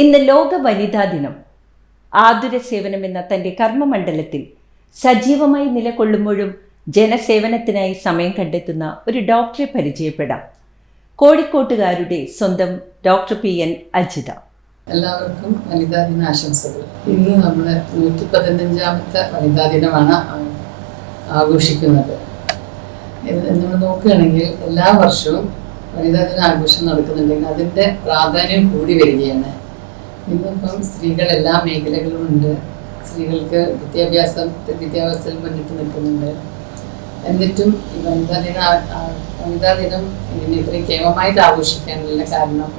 ഇന്ന് ലോക വനിതാ ദിനം. ആതുര സേവനം എന്ന തൻ്റെ കർമ്മമണ്ഡലത്തിൽ സജീവമായി നിലകൊള്ളുമ്പോഴും ജനസേവനത്തിനായി സമയം കണ്ടെത്തുന്ന ഒരു ഡോക്ടറെ പരിചയപ്പെടാം. കോഴിക്കോട്ടുകാരുടെ സ്വന്തം ഡോക്ടർ PN അജിത. എല്ലാവർക്കും വനിതാ ദിന ആശംസകൾ. ഇന്ന് നമ്മൾ 115ാമത്തെ വനിതാ ദിനമാണ് ആഘോഷിക്കുന്നത്. നമ്മൾ നോക്കുകയാണെങ്കിൽ എല്ലാ വർഷവും വനിതാ ദിന ആഘോഷം നടക്കുന്നുണ്ടെങ്കിൽ അതിൻ്റെ പ്രാധാന്യം കൂടി വരികയാണ്. ഇന്നിപ്പം സ്ത്രീകൾ എല്ലാ മേഖലകളും ഉണ്ട്. സ്ത്രീകൾക്ക് വിദ്യാഭ്യാസത്തിൽ മുന്നിട്ട് നിൽക്കുന്നുണ്ട്. എന്നിട്ടും ഈ വനിതാ ദിനം ഇതിനെ ഇത്രയും കേമമായിട്ട് ആഘോഷിക്കാനുള്ള കാരണം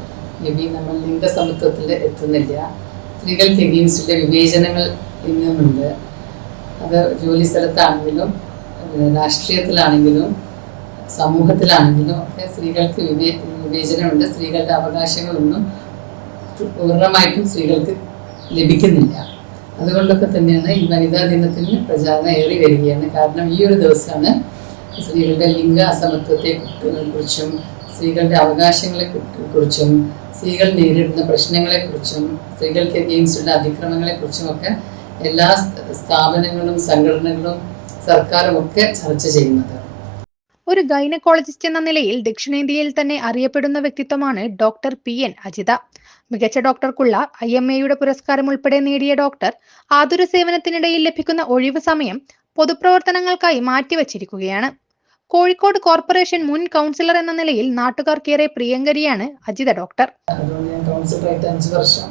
നമ്മൾ ലിംഗസമത്വത്തിൽ എത്തുന്നില്ല. സ്ത്രീകൾക്ക് എഗെയിൻസ്റ്റുള്ള വിവേചനങ്ങൾ ഇന്നുമുണ്ട്. അത് ജോലി സ്ഥലത്താണെങ്കിലും രാഷ്ട്രീയത്തിലാണെങ്കിലും സമൂഹത്തിലാണെങ്കിലും ഒക്കെ സ്ത്രീകൾക്ക് വിവേചനമുണ്ട്. സ്ത്രീകളുടെ അവകാശങ്ങളൊന്നും പൂർണ്ണമായിട്ടും സ്ത്രീകൾക്ക് ലഭിക്കുന്നില്ല. അതുകൊണ്ടൊക്കെ തന്നെയാണ് ഈ വനിതാ ദിനത്തിന് പ്രചാരണം ഏറി വരികയാണ്. കാരണം ഈ ഒരു ദിവസമാണ് സ്ത്രീകളുടെ ലിംഗ അസമത്വത്തെ കുറിച്ചും സ്ത്രീകളുടെ അവകാശങ്ങളെ കുറിച്ചും സ്ത്രീകൾ നേരിടുന്ന പ്രശ്നങ്ങളെക്കുറിച്ചും സ്ത്രീകൾക്ക് എഗെയിൻസ്റ്റുള്ള അതിക്രമങ്ങളെക്കുറിച്ചുമൊക്കെ എല്ലാ സ്ഥാപനങ്ങളും സംഘടനകളും സർക്കാരും ഒക്കെ ചർച്ച ചെയ്യുന്നത്. ഒരു ഗൈനക്കോളജിസ്റ്റ് എന്ന നിലയിൽ ദക്ഷിണേന്ത്യയിൽ തന്നെ അറിയപ്പെടുന്ന വ്യക്തിത്വമാണ് ഡോക്ടർ PN അജിത. മികച്ച ഡോക്ടർക്കുള്ള IMAയുടെ പുരസ്കാരം ഉൾപ്പെടെ നേടിയ ഡോക്ടർ ആതുര സേവനത്തിനിടയിൽ ലഭിക്കുന്ന ഒഴിവ് സമയം പൊതുപ്രവർത്തനങ്ങൾക്കായി മാറ്റിവച്ചിരിക്കുകയാണ്. കോഴിക്കോട് കോർപ്പറേഷൻ മുൻ കൗൺസിലർ എന്ന നിലയിൽ നാട്ടുകാർക്കേറെ പ്രിയങ്കരിയാണ് അജിത ഡോക്ടർ. കൗൺസിലറായിട്ട് 5 വർഷം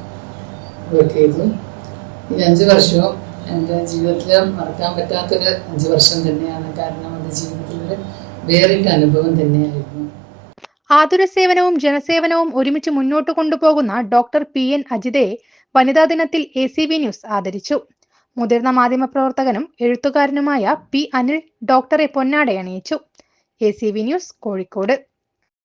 വർക്ക് ചെയ്തു. ഈ 5 വർഷവും എൻ്റെ ജീവിതത്തിൽ മറക്കാൻ പറ്റാത്തൊരു 5 വർഷം തന്നെയാണ്. കാരണം അത് ജീവിതത്തിലൊരു വേറിട്ട അനുഭവം തന്നെയായിരുന്നു. ആതുര സേവനവും ജനസേവനവും ഒരുമിച്ച് മുന്നോട്ട് കൊണ്ടുപോകുന്ന ഡോക്ടർ PN അജിതയെ വനിതാ ദിനത്തിൽ ACV ന്യൂസ് ആദരിച്ചു. മുതിർന്ന മാധ്യമപ്രവർത്തകനും എഴുത്തുകാരനുമായ P. അനിൽ ഡോക്ടറെ പൊന്നാടയണിയിച്ചു. ACV news, Kozhikode.